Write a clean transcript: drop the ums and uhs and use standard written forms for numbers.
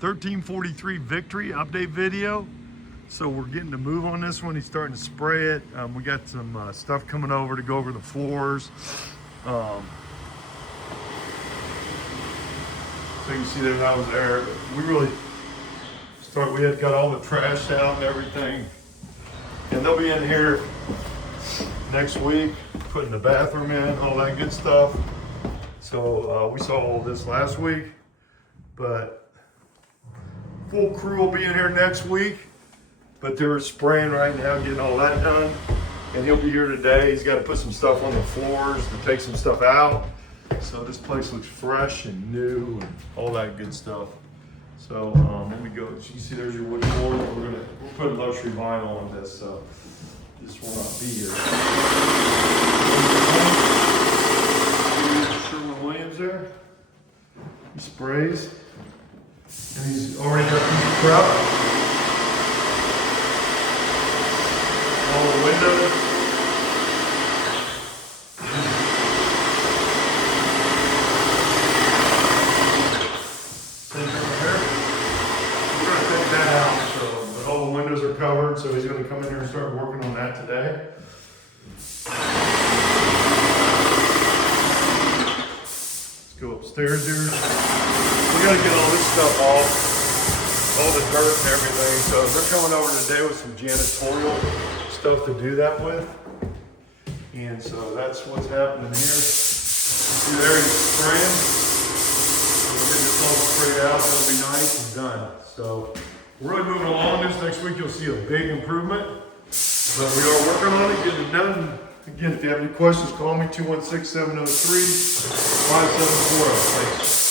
1343 Victory update video. So we're getting to move on this one. He's starting to spray it. We got some stuff coming over to go over the floors. So you can see that I was there. We really we had got all the trash out and everything. And they'll be in here next week, putting the bathroom in, all that good stuff. So we saw all this last week, but full crew will be in here next week. But they're spraying right now, getting all that done. And he'll be here today. He's got to put some stuff on the floors to take some stuff out. So this place looks fresh and new and all that good stuff. So let me go. As you can see, there's your wood floor. We're putting luxury vinyl on this, so this will not be here. Sherwin-Williams there. He sprays, and he's already got these prepped. All the windows. Are covered, so he's going to come in here and start working on that today. Let's go upstairs here. We got to get all this stuff off, all the dirt and everything. So they're coming over today with some janitorial stuff to do that with. And so that's what's happening here. You see there, he's spraying. We'll get this all sprayed out. It'll be nice and done. So we're really moving along this. Next week you'll see a big improvement. But we are working on it, getting it done. Again, if you have any questions, call me 216-703-5740. Thanks.